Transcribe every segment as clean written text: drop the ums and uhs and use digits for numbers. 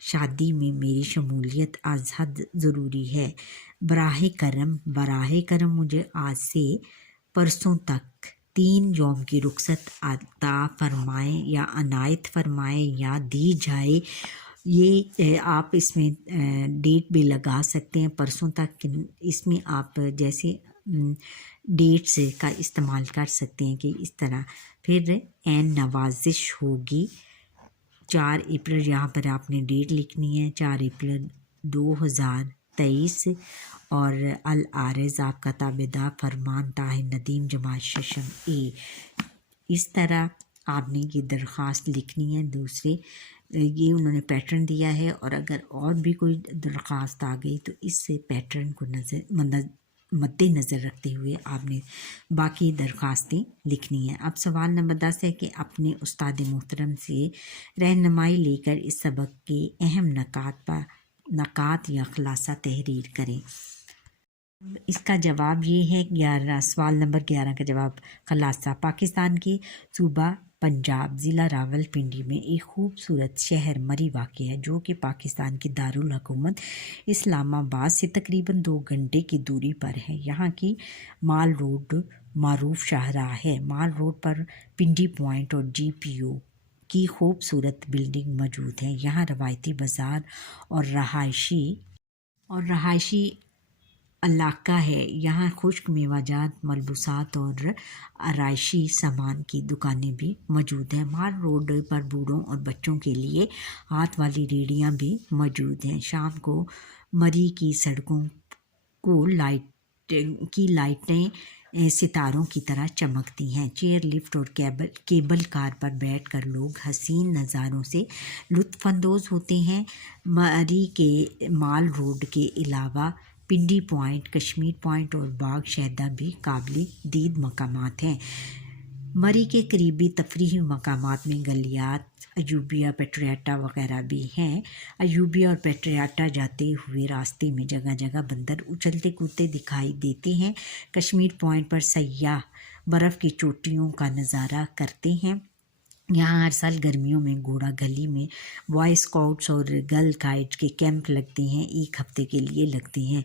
شادی میں میری شمولیت از حد ضروری ہے۔ براہ کرم مجھے آج سے پرسوں تک 3 یوم کی رخصت عطا فرمائیں یا عنایت فرمائیں یا دی جائے۔ یہ آپ اس میں ڈیٹ بھی لگا سکتے ہیں پرسوں تک، اس میں آپ جیسے ڈیٹس کا استعمال کر سکتے ہیں کہ اس طرح۔ پھر عین نوازش ہوگی 4 اپریل، یہاں پر آپ نے ڈیٹ لکھنی ہے 4 اپریل 2023، اور العارض آپ کا تابعدار فرمان طاہر ندیم جماعت ششم اے۔ اس طرح آپ نے یہ درخواست لکھنی ہے۔ دوسرے یہ انہوں نے پیٹرن دیا ہے، اور اگر اور بھی کوئی درخواست آ گئی تو اس سے پیٹرن کو مد نظر رکھتے ہوئے آپ نے باقی درخواستیں لکھنی ہیں۔ اب سوال نمبر 10 ہے کہ اپنے استاد محترم سے رہنمائی لے کر اس سبق کے اہم نکات یا خلاصہ تحریر کریں۔ اس کا جواب یہ ہے سوال نمبر 11 کا جواب خلاصہ۔ پاکستان کے صوبہ پنجاب ضلع راول پنڈی میں ایک خوبصورت شہر مری واقع ہے، جو کہ پاکستان کے دارالحکومت اسلام آباد سے تقریباً 2 گھنٹے کی دوری پر ہے۔ یہاں کی مال روڈ معروف شاہراہ ہے۔ مال روڈ پر پنڈی پوائنٹ اور جی پی او کی خوبصورت بلڈنگ موجود ہیں۔ یہاں روایتی بازار اور رہائشی علاقہ ہے۔ یہاں خشک میوہ جات، ملبوسات اور آرائشی سامان کی دکانیں بھی موجود ہیں۔ مال روڈ پر بوڑھوں اور بچوں کے لیے ہاتھ والی ریڑھیاں بھی موجود ہیں۔ شام کو مری کی سڑکوں کو لائٹیں ستاروں کی طرح چمکتی ہیں۔ چیئر لفٹ اور کیبل کار پر بیٹھ کر لوگ حسین نظاروں سے لطف اندوز ہوتے ہیں۔ مری کے مال روڈ کے علاوہ پنڈی پوائنٹ، کشمیر پوائنٹ اور باغ شہدا بھی قابل دید مقامات ہیں۔ مری کے قریبی تفریحی مقامات میں گلیات، ایوبیا، پیٹریاٹا وغیرہ بھی ہیں۔ ایوبیا اور پیٹریاٹا جاتے ہوئے راستے میں جگہ جگہ بندر اچھلتے کودتے دکھائی دیتے ہیں۔ کشمیر پوائنٹ پر سیاح برف کی چوٹیوں کا نظارہ کرتے ہیں۔ یہاں ہر سال گرمیوں میں گھوڑا گلی میں بوائے اسکاؤٹس اور گرل گائیڈ کے کیمپ لگتے ہیں، 1 ہفتے کے لیے لگتے ہیں۔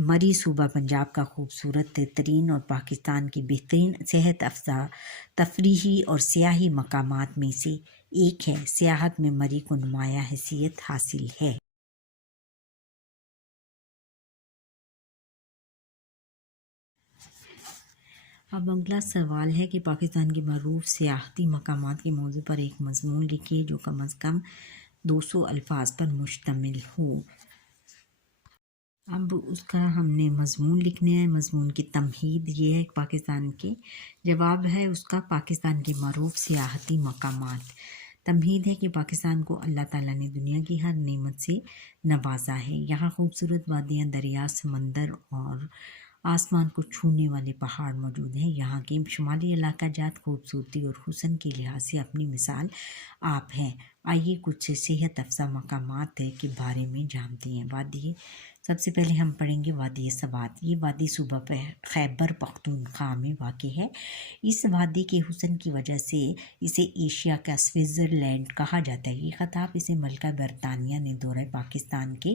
مری صوبہ پنجاب کا خوبصورت ترین اور پاکستان کی بہترین صحت افزا تفریحی اور سیاحی مقامات میں سے ایک ہے۔ سیاحت میں مری کو نمایاں حیثیت حاصل ہے۔ اب اگلا سوال ہے کہ پاکستان کے معروف سیاحتی مقامات کے موضوع پر ایک مضمون لکھیے جو کم از کم 200 الفاظ پر مشتمل ہو۔ اب اس کا ہم نے مضمون لکھنا ہے۔ مضمون کی تمہید یہ ہے کہ پاکستان کے جواب ہے اس کا پاکستان کے معروف سیاحتی مقامات۔ تمہید ہے کہ پاکستان کو اللہ تعالیٰ نے دنیا کی ہر نعمت سے نوازا ہے۔ یہاں خوبصورت وادیاں، دریا، سمندر اور آسمان کو چھونے والے پہاڑ موجود ہیں۔ یہاں کے شمالی علاقہ جات خوبصورتی اور حسن کے لحاظ سے اپنی مثال آپ ہیں۔ آئیے کچھ صحت افزا مقامات کے بارے میں جانتے ہیں۔ وادی، سب سے پہلے ہم پڑھیں گے وادی سوات۔ یہ وادی صوبہ خیبر پختونخوا میں واقع ہے۔ اس وادی کے حسن کی وجہ سے اسے ایشیا کا سوئٹزرلینڈ کہا جاتا ہے۔ یہ خطاب اسے ملکہ برطانیہ نے دورہ پاکستان کے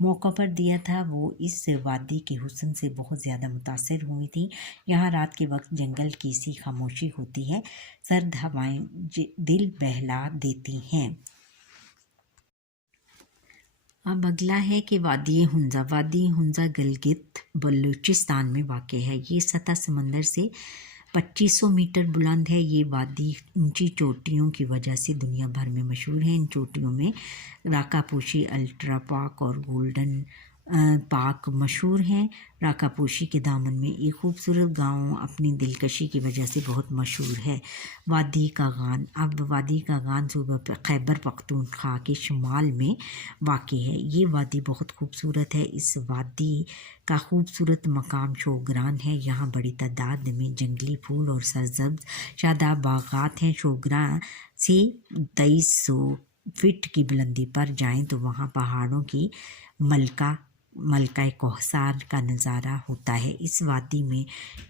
موقع پر دیا تھا۔ وہ اس وادی کے حسن سے بہت زیادہ متاثر ہوئی تھیں۔ یہاں رات کے وقت جنگل کی سی خاموشی ہوتی ہے، سرد ہوائیں دل بہلا دیتی ہیں۔ اب اگلا ہے کہ وادی ہنزا۔ وادی ہنزا گلگت بلوچستان میں واقع ہے۔ یہ سطح سمندر سے 2500 میٹر بلند ہے۔ یہ وادی اونچی چوٹیوں کی وجہ سے دنیا بھر میں مشہور ہے۔ ان چوٹیوں میں راکا پوشی، الٹرا پاک اور گولڈن پاک مشہور ہیں۔ راکا پوشی کے دامن میں ایک خوبصورت گاؤں اپنی دلکشی کی وجہ سے بہت مشہور ہے، وادی کاغان۔ اب وادی کاغان صوبہ خیبر پختونخوا کے شمال میں واقع ہے۔ یہ وادی بہت خوبصورت ہے۔ اس وادی کا خوبصورت مقام شوگران ہے۔ یہاں بڑی تعداد میں جنگلی پھول اور سرسبز شاداب باغات ہیں۔ شوگران سے 2300 فٹ کی بلندی پر جائیں تو وہاں پہاڑوں کی ملکہ ملکہ کوثر کا نظارہ ہوتا ہے۔ اس وادی میں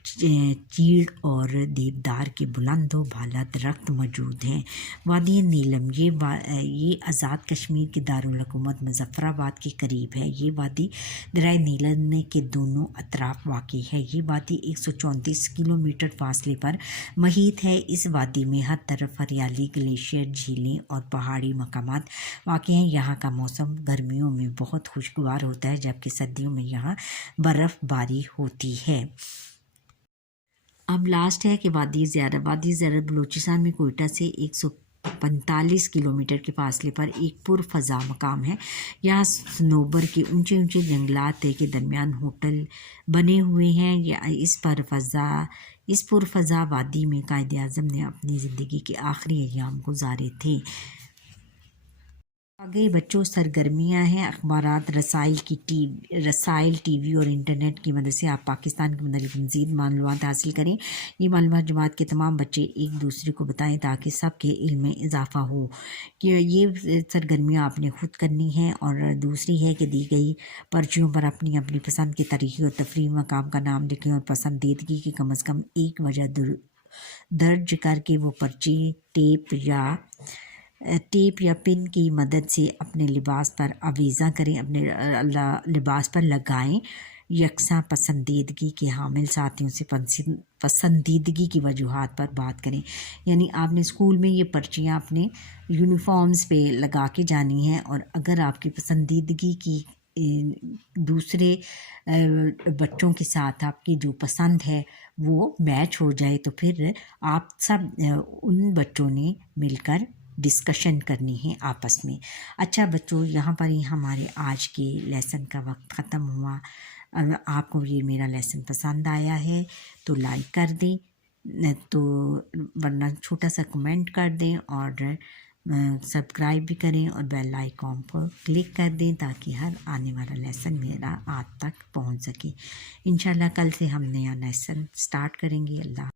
چیڑ اور دیودار کے بلند و بالا درخت موجود ہیں۔ وادی نیلم یہ آزاد کشمیر کے دارالحکومت مظفر آباد کے قریب ہے۔ یہ وادی دریائے نیلم کے دونوں اطراف واقع ہے۔ یہ وادی 134 کلومیٹر فاصلے پر محیط ہے۔ اس وادی میں ہر طرف ہریالی، گلیشیئر، جھیلیں اور پہاڑی مقامات واقع ہیں۔ یہاں کا موسم گرمیوں میں بہت خوشگوار ہوتا ہے، جبکہ سردیوں میں یہاں برف باری ہوتی ہے۔ اب لاسٹ ہے کہ وادی زیارت بلوچستان میں کوئٹہ سے 145 کلومیٹر کے فاصلے پر ایک پرفضا مقام ہے۔ یہاں صنوبر کے اونچے جنگلات کے درمیان ہوٹل بنے ہوئے ہیں۔ اس پرفضا وادی میں قائد اعظم نے اپنی زندگی کے آخری ایام گزارے تھے۔ آگے بچوں سرگرمیاں ہیں۔ اخبارات، رسائل، ٹی وی اور انٹرنیٹ کی مدد سے آپ پاکستان کے متعلق مزید معلومات حاصل کریں۔ یہ معلومات جماعت کے تمام بچے ایک دوسرے کو بتائیں تاکہ سب کے علم میں اضافہ ہو۔ کہ یہ سرگرمیاں آپ نے خود کرنی ہیں، اور دوسری ہے کہ دی گئی پرچیوں پر اپنی پسند کے طریقے اور تفریحی مقام کا نام لکھیں اور پسندیدگی کی کم از کم ایک وجہ درج کر کے وہ پرچی ٹیپ یا پن کی مدد سے اپنے لباس پر آویزاں کریں، اپنے لباس پر لگائیں۔ یکساں پسندیدگی کے حامل ساتھیوں سے پسندیدگی کی وجوہات پر بات کریں۔ یعنی آپ نے اسکول میں یہ پرچیاں اپنے یونیفارمز پہ لگا کے جانی ہیں، اور اگر آپ کی پسندیدگی کی دوسرے بچوں کے ساتھ آپ کی جو پسند ہے وہ میچ ہو جائے تو پھر آپ سب ان بچوں نے مل کر ڈسکشن کرنی ہے آپس میں۔ اچھا بچوں، یہاں پر ہی ہمارے آج کے لیسن کا وقت ختم ہوا۔ آپ کو یہ میرا لیسن پسند آیا ہے تو لائک کر دیں، تو ورنہ چھوٹا سا کمنٹ کر دیں، اور سبسکرائب بھی کریں اور بیل آئیکن پر کلک کر دیں تاکہ ہر آنے والا لیسن میرا آپ تک پہنچ سکے۔ انشاءاللہ کل سے ہم نیا لیسن سٹارٹ کریں گے۔ اللہ